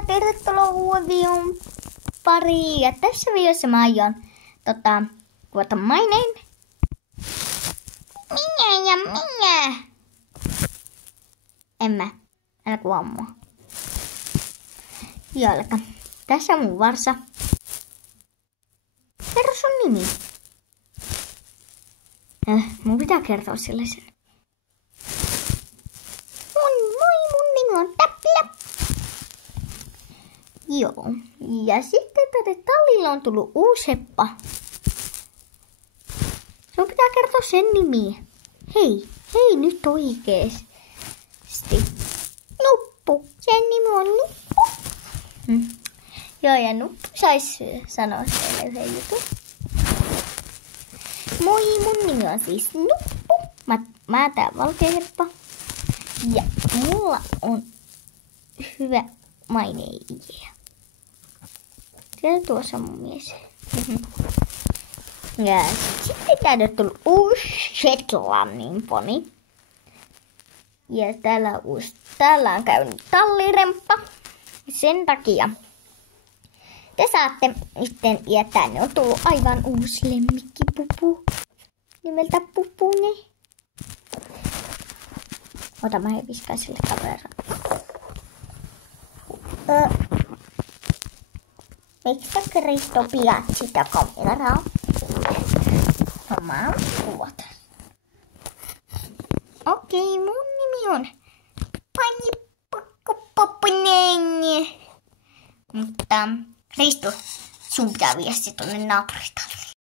ja tervetuloa uuden videon pariin. Ja tässä videossa mä aion kuvata my name. Minä. En mä. Älä kuvaa mua. Jalka. Tässä on mun varsa. Kerro sun nimi. Mun pitää kertoa sille sen. Mun nimi on Täplä. Joo. Ja sitten tänne tallille on tullut uusi heppa. Sun pitää kertoa sen nimi. Hei nyt oikeesti. Nuppu. Sen nimi on Nuppu. Joo, ja Nuppu sais sanoa sen yhden jutun. Moi, mun nimi on siis Nuppu. Mä tää valkea heppa. Ja mulla on hyvä maine-idea. Siellä tuossa on mun mies. Ja sitten täällä on tullut uusi Shetlandin poni. Ja täällä on käynyt talliremppa. Sen takia te saatte sitten, ja tänne on tullut aivan uusi lemmikkipupu. Nimeltä Pupune. Ota, mä viskaan sille kaveraan. Miksi sä Kristo pidät sitä kameraa? Mä kuvata. Okei, mun nimi on Pani. Mutta Kristo, sun pitää viesti tuonne naapuritalliin.